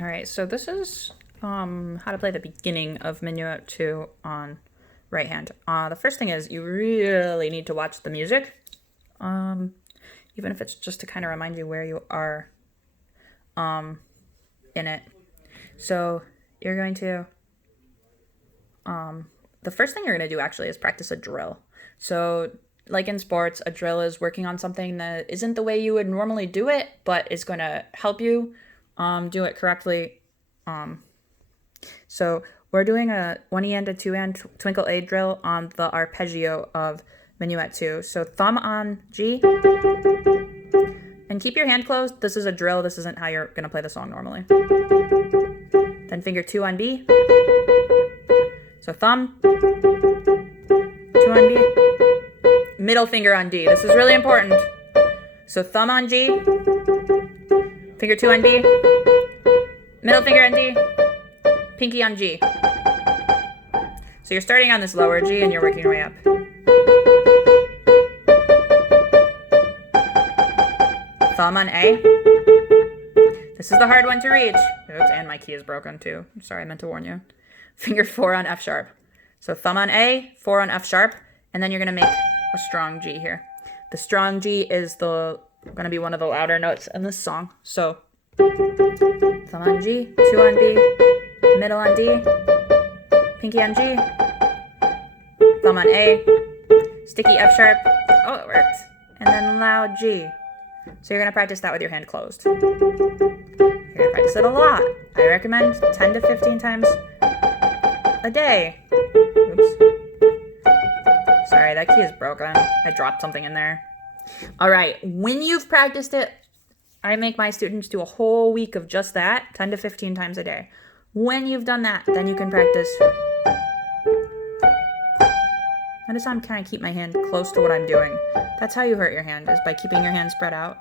All right, so this is how to play the beginning of Minuet 2 on right hand. The first thing is you really need to watch the music, even if it's just to kind of remind you where you are in it. So you're going to, the first thing you're going to do actually is practice a drill. So like in sports, a drill is working on something that isn't the way you would normally do it, but is going to help you do it correctly. So we're doing a 1E and a 2 and twinkle A drill on the arpeggio of Minuet 2. So thumb on G, and keep your hand closed. This is a drill. This isn't how you're going to play the song normally. Then finger 2 on B. So thumb, 2 on B, middle finger on D. This is really important. So thumb on G, finger 2 on B, middle finger on D, pinky on G. So you're starting on this lower G and you're working your way up. Thumb on A. This is the hard one to reach. Oops, and my key is broken too. Sorry, I meant to warn you. Finger 4 on F sharp. So thumb on A, 4 on F sharp, and then you're gonna make a strong G here. The strong G is gonna be one of the louder notes in this song. So thumb on G, 2 on B, middle on D, pinky on G, thumb on A, sticky F sharp, oh it worked, and then loud G. So you're going to practice that with your hand closed. You're going to practice it a lot. I recommend 10 to 15 times a day. Oops. Sorry, that key is broken. I dropped something in there. All right, when you've practiced it, I make my students do a whole week of just that, 10 to 15 times a day. When you've done that, then you can practice. Notice I'm kind of keep my hand close to what I'm doing. That's how you hurt your hand, is by keeping your hand spread out.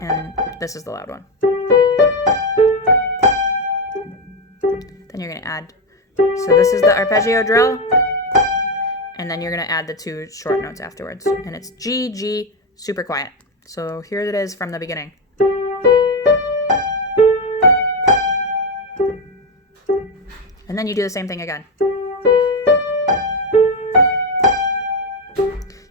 And this is the loud one. Then you're going to add. So this is the arpeggio drill. And then you're going to add the 2 short notes afterwards. And it's G, G, super quiet. So here it is from the beginning. And then you do the same thing again.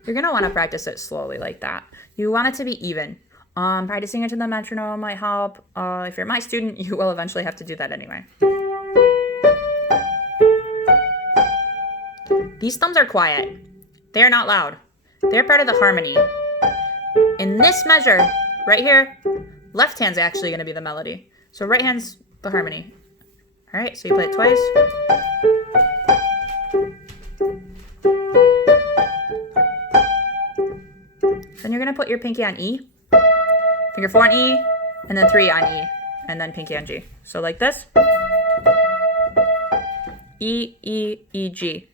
You're going to want to practice it slowly like that. You want it to be even. Practicing it to the metronome might help. If you're my student, you will eventually have to do that anyway. These thumbs are quiet. They're not loud. They're part of the harmony. In this measure, right here, left hand's actually going to be the melody. So right hand's the harmony. All right, so you play it twice. Then you're going to put your pinky on E, finger 4 on E, and then 3 on E, and then pinky on G. So like this. E, E, E, G.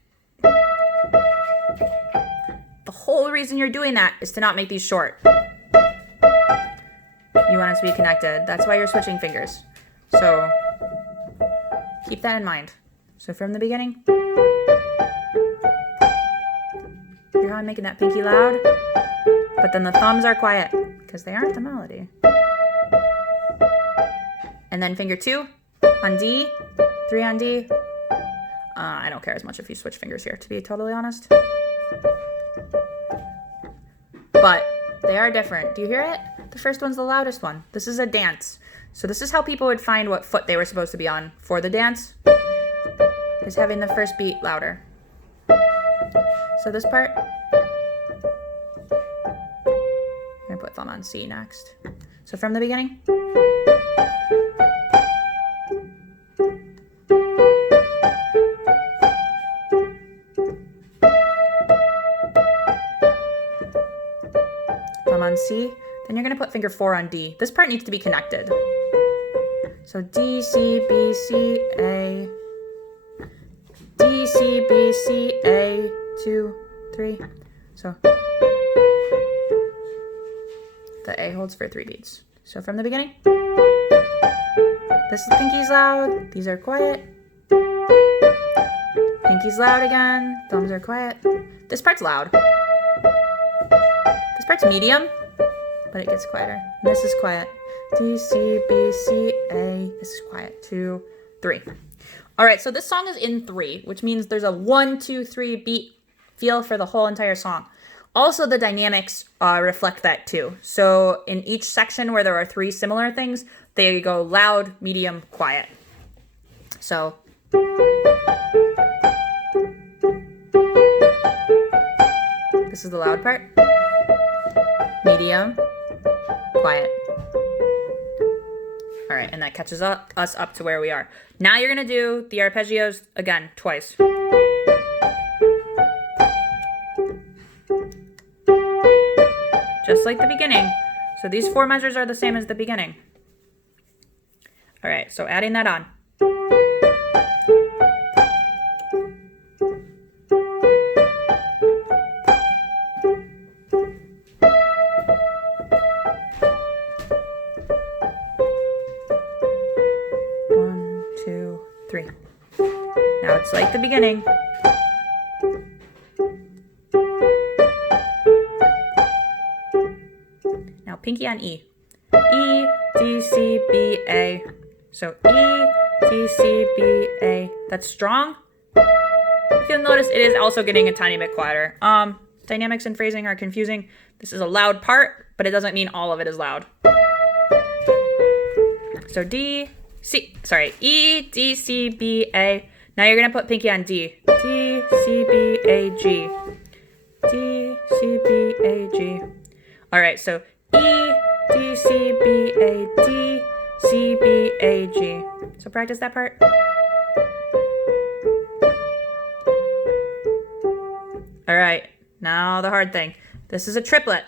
The whole reason you're doing that is to not make these short. You want it to be connected. That's why you're switching fingers. So keep that in mind. So from the beginning, you're on making that pinky loud. But then the thumbs are quiet because they aren't the melody. And then finger 2 on D, 3 on D. I don't care as much if you switch fingers here, to be totally honest. But they are different. Do you hear it? The first one's the loudest one. This is a dance. So this is how people would find what foot they were supposed to be on for the dance, is having the first beat louder. So this part, I'm going to put thumb on C next. So from the beginning. Thumb on C. Then you're going to put finger 4 on D. This part needs to be connected. So D, C, B, C, A. D, C, B, C, A, 2, 3. So the A holds for 3 beats. So from the beginning, this pinky's loud, these are quiet. Pinky's loud again, thumbs are quiet. This part's loud. This part's medium, but it gets quieter. And this is quiet. D, C, B, C, A. This is quiet. 2, 3. All right, so this song is in 3, which means there's a 1, 2, 3 beat feel for the whole entire song. Also, the dynamics reflect that too. So in each section where there are 3 similar things, they go loud, medium, quiet. So this is the loud part. Medium, quiet. All right, and that catches us up to where we are. Now you're gonna do the arpeggios again, twice. Just like the beginning. So these 4 measures are the same as the beginning. All right, so adding that on. Now it's like the beginning. Now pinky on E. E, D, C, B, A. So E, D, C, B, A. That's strong. If you'll notice, it is also getting a tiny bit quieter. Dynamics and phrasing are confusing. This is a loud part, but it doesn't mean all of it is loud. So D, C, sorry, E, D, C, B, A. Now you're gonna put pinky on D. D, C, B, A, G. D, C, B, A, G. All right, so E, D, C, B, A, D, C, B, A, G. So practice that part. All right, now the hard thing. This is a triplet.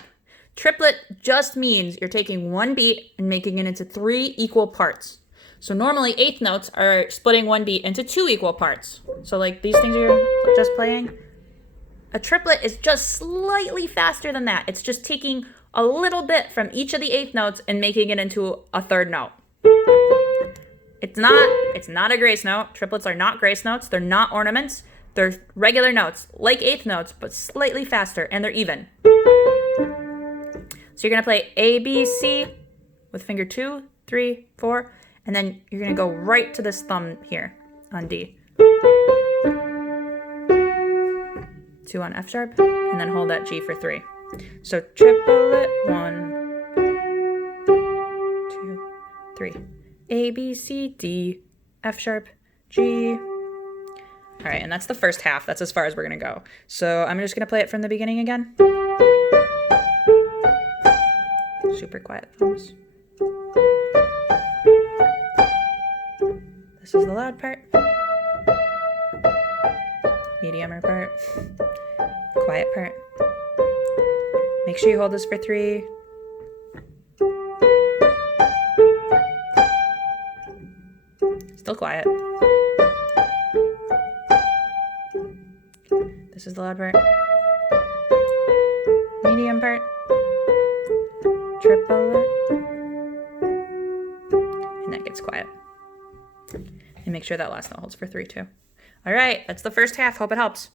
Triplet just means you're taking one beat and making it into 3 equal parts. So normally 8th notes are splitting one beat into 2 equal parts. So like these things you're just playing. A triplet is just slightly faster than that. It's just taking a little bit from each of the 8th notes and making it into a 3rd note. It's not a grace note. Triplets are not grace notes. They're not ornaments. They're regular notes, like 8th notes, but slightly faster, and they're even. So you're gonna play A, B, C with finger 2, 3, 4, and then you're gonna go right to this thumb here on D. 2 on F sharp, and then hold that G for 3. So triplet, 1, 2, 3. A, B, C, D, F sharp, G. All right, and that's the first half. That's as far as we're gonna go. So I'm just gonna play it from the beginning again. Super quiet thumbs. This is the loud part. Mediumer part. Quiet part. Make sure you hold this for 3. Still quiet. This is the loud part. Medium part. Triple. And that gets quiet. And make sure that last note holds for 3 too. All right, that's the first half. Hope it helps.